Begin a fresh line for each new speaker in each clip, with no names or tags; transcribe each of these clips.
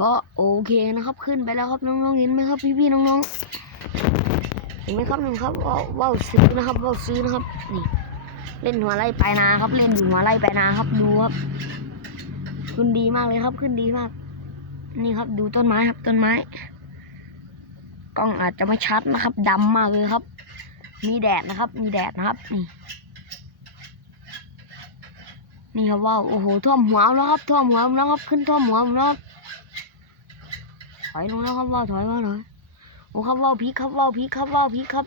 ก็โอเคนะครับขึ้นไปแล้วครับน้องๆเห็นไหมครับพี่ๆน้องๆเห็นไหมครับหน้องครับว่าว่าซื้อนะครับว่าวซื้อนะครับนี่เล่นหัวไล่ปลายนาครับ เล่นอยู่หัวไล่ปลายนาครับดูครับขึ้นดีมากเลยครับขึ้นดีมาก นี่ครับดูต้นไม้ครับต้นไม้กล้องอาจจะไม่ชัดนะครับดำมากเลยครับ มีแดดนะครับ มีแดดนะครับ นี่ นี่ครับว่าวโอ้โหท่วมหัวแล้วครับท่วมหัวแล้วครับขึ้นท่วมหัวผมแล้วครับ ถอยลงแล้วครับว่าวถอยว่าวถอยโอ้ครับว่าวพลิกครับว่าวพลิกครับว่าวพลิกครับ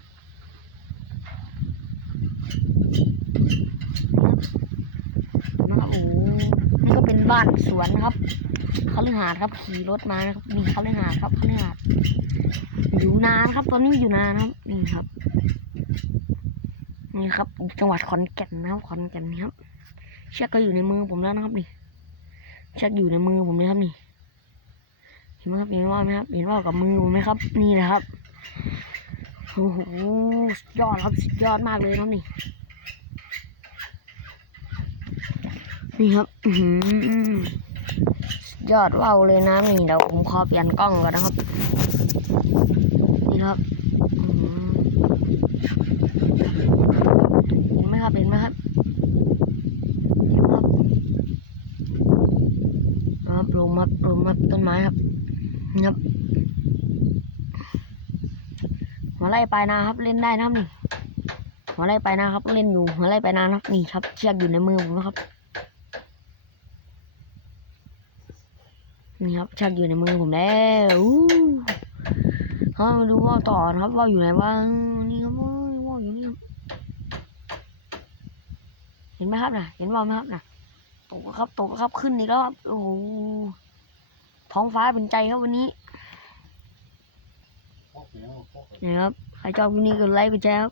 นะครับโอ้นี่ก็เป็นบ้านสวนนะครับคฤหาสน์ครับขี่รถมานะครับนี่คฤหาสน์ครับคฤหาสน์อยู่นานครับ ตอนนี้อยู่นานครับนี่ครับนี่ครับ จังหวัดขอนแก่นนะครับขอนแก่นนี่ครับเชือกก็อยู่ในมือผมแล้วนะครับนี่เชือกอยู่ในมือผมเลยครับนี่ เห็นไหมครับเห็นว่าไหมครับเห็นว่ากับมือไหมครับ นี่นะครับโอ้โหสุดยอดครับสุดยอดมากเลยครับนี่นี่ครับสุดยอดว้าวเลยนะนี่เดี๋ยวผมขอเปลี่ยนกล้องก่อนนะครับนี่ครับเห็นไหมครับเห็นไหมครับครับลงมาลงมาต้นไม้ครับ ครับหัวไล่ปลายนาครับ เล่นได้นะครับนี่หัวไล่ปลายนาครับเล่นอยู่หัวไล่ปลายนานะครับนี่ครับเชือกอยู่ในมือผมนะครับนี่ครับเชือกอยู่ในมือผมแล้วอู้เขามาดูว่าต่อนะครับว่าอยู่ไหนบ้างนี่ครับว่าวอยู่นี่ครับเห็นไหมครับนะเห็นว่าไหมครับนะตกครับตกครับขึ้นอีกแล้วโอ้โห ท้องฟ้าเป็นใจครับวันนี้นี่ครับใครชอบคลิปนี้กดไลค์กดแชร์ครับ